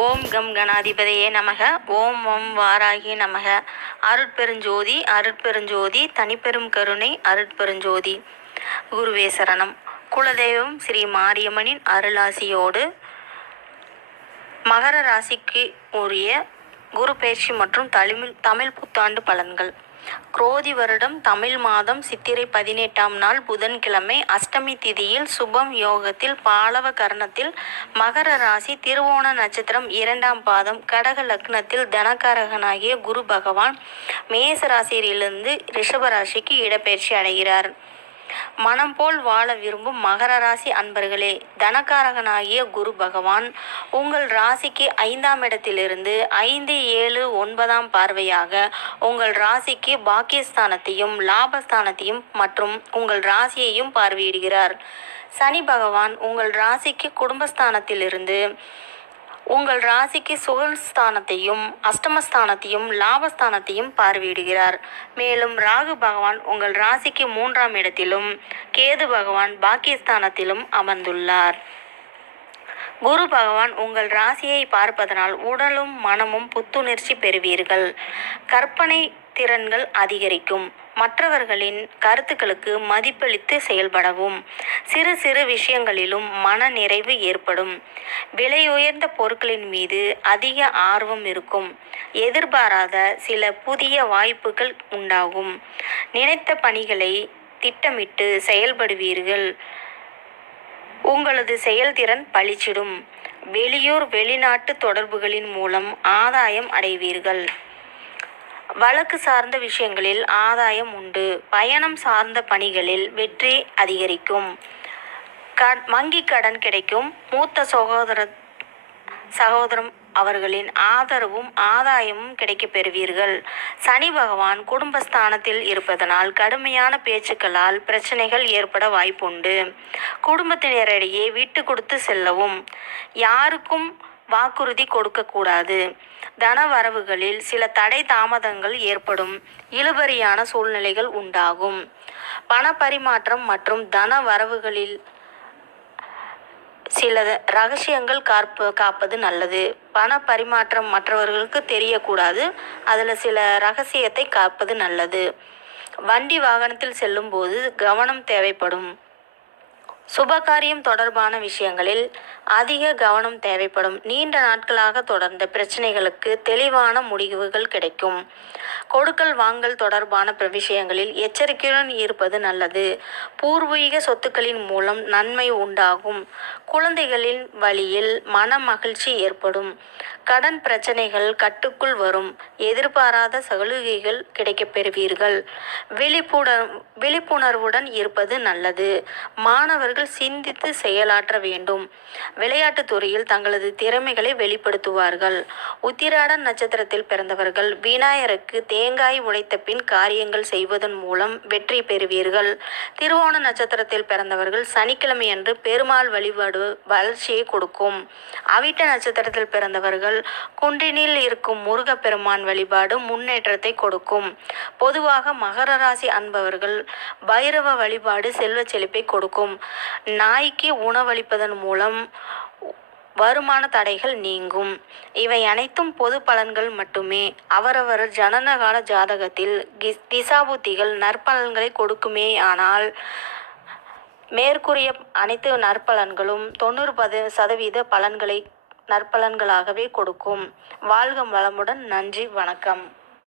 ஓம் come கணாதிபதியே நமக. ஓம் ஓம் வாராகி நமக. அருட்பெருஞ்சோதி அருட்பெருஞ்சோதி தனிப்பெரும் கருணை அருட்பெருஞ்சோதி. குருவே சரணம். குலதெய்வம் ஸ்ரீ மாரியம்மனின் அருளாசியோடு மகர ராசிக்கு உரிய குரு பயிற்சி மற்றும் தமிழ் தமிழ் புத்தாண்டு பலன்கள். குரோதி வருடம் தமிழ் மாதம் சித்திரை பதினெட்டாம் நாள் புதன்கிழமை அஷ்டமி திதியில் சுபம் யோகத்தில் பாலவ கரணத்தில் மகர ராசி திருவோண நட்சத்திரம் இரண்டாம் பாதம் கடக லக்னத்தில் தனகாரகனாகிய குரு பகவான் மேச ராசியிலிருந்து ரிஷப ராசிக்கு இடப்பெயர்ச்சி அடைகிறார். மனம் போல் வாழ விரும்பும் மகர ராசி அன்பர்களே தனக்காரகனாகிய குரு பகவான் உங்கள் ராசிக்கு ஐந்தாம் இடத்திலிருந்து ஐந்து ஏழு ஒன்பதாம் பார்வையாக உங்கள் ராசிக்கு பாக்கியஸ்தானத்தையும் லாபஸ்தானத்தையும் மற்றும் உங்கள் ராசியையும் பார்வையிடுகிறார். சனி பகவான் உங்கள் ராசிக்கு குடும்பஸ்தானத்திலிருந்து உங்கள் ராசிக்கு சுகஸ்தானத்தையும் அஷ்டமஸ்தானத்தையும் லாபஸ்தானத்தையும் பார்வையிடுகிறார். மேலும் ராகு பகவான் உங்கள் ராசிக்கு மூன்றாம் இடத்திலும் கேது பகவான் பாக்கியஸ்தானத்திலும் அமர்ந்துள்ளார். குரு பகவான் உங்கள் ராசியை பார்ப்பதனால் உடலும் மனமும் புத்துணர்ச்சி பெறுவீர்கள். கற்பனை திறன்கள் அதிகரிக்கும். மற்றவர்களின் கருத்துக்களுக்கு மதிப்பளித்து செயல்படவும். சிறு சிறு விஷயங்களிலும் மன நிறைவு ஏற்படும். விலையுயர்ந்த பொருட்களின் மீது அதிக ஆர்வம் இருக்கும். எதிர்பாராத சில புதிய வாய்ப்புகள் உண்டாகும். நினைத்த பணிகளை திட்டமிட்டு செயல்படுவீர்கள். உங்களது செயல்திறன் பளிச்சிடும் வெளியூர் வெளிநாட்டு தொடர்புகளின் மூலம் ஆதாயம் அடைவீர்கள். வழக்கு சார்ந்த விஷயங்களில் ஆதாயம் உண்டு. பயணம் சார்ந்த பணிகளில் வெற்றி அதிகரிக்கும். க வங்கி கடன் கிடைக்கும். மூத்த சகோதர சகோதரம் அவர்களின் ஆதரவும் ஆதாயமும் கிடைக்கப் பெறுவீர்கள் சனி பகவான் குடும்பஸ்தானத்தில் இருப்பதனால் கடுமையான பேச்சுக்களால் பிரச்சனைகள் ஏற்பட வாய்ப்புண்டு. குடும்பத்தினரிடையே விட்டு கொடுத்து செல்லவும். யாருக்கும் வாக்குறுதி கொடுக்கக்கூடாது தன வரவுகளில் சில தடை தாமதங்கள் ஏற்படும். இழுபறியான சூழ்நிலைகள் உண்டாகும். பணப்பரிமாற்றம் மற்றும் தன வரவுகளில் சில ரகசியங்கள் காப்பு காப்பது நல்லது. பண பரிமாற்றம் மற்றவர்களுக்கு தெரியக்கூடாது. அதில் சில ரகசியத்தை காப்பது நல்லது. வண்டி வாகனத்தில் செல்லும்போது கவனம் தேவைப்படும். சுபகாரியம் தொடர்பான விஷயங்களில் அதிக கவனம் தேவைப்படும். நீண்ட நாட்களாக தொடர்ந்த பிரச்சனைகளுக்கு தெளிவான முடிவுகள் கிடைக்கும். கொடுக்கல் வாங்கல் தொடர்பான விஷயங்களில் எச்சரிக்கையுடன் இருப்பது நல்லது. பூர்வீக சொத்துக்களின் மூலம் நன்மை உண்டாகும். குழந்தைகளின் வழியில் மன மகிழ்ச்சி ஏற்படும். கடன் பிரச்சனைகள் கட்டுக்குள் வரும். எதிர்பாராத சலுகைகள் கிடைக்கப் பெறுவீர்கள். விழிப்புணர் விழிப்புணர்வுடன் இருப்பது நல்லது. மாணவர்கள் மாணவர்கள் சிந்தித்து செயலாற்ற வேண்டும். விளையாட்டுத் துறையில் தங்களது திறமைகளை வெளிப்படுத்துவார்கள். உத்திராட நட்சத்திரத்தில் பிறந்தவர்கள் விநாயகருக்கு தேங்காய் உடைத்த பின் காரியங்கள் செய்வதன் மூலம் வெற்றி பெறுவீர்கள். திருவோண நட்சத்திரத்தில் பிறந்தவர்கள் சனிக்கிழமையன்று பெருமாள் வழிபாடு வளர்ச்சியை கொடுக்கும். அவிட்ட நட்சத்திரத்தில் பிறந்தவர்கள் குன்றினில் இருக்கும் முருகப்பெருமான் வழிபாடு முன்னேற்றத்தை கொடுக்கும். பொதுவாக மகர ராசி அன்பவர்கள் பைரவ வழிபாடு செல்வ செழிப்பை கொடுக்கும். நாய்க்கு உணவளிப்பதன் மூலம் வருமான தடைகள் நீங்கும். இவை அனைத்தும் பொது பலன்கள் மட்டுமே. அவரவர் ஜனனகால ஜாதகத்தில் திசாபுத்திகள் நற்பலன்களை கொடுக்குமே ஆனால் மேற்கூறிய அனைத்து நற்பலன்களும் தொண்ணூறு பத சதவீத பலன்களை நற்பலன்களாகவே கொடுக்கும். வாழ்க வளமுடன் நன்றி வணக்கம்.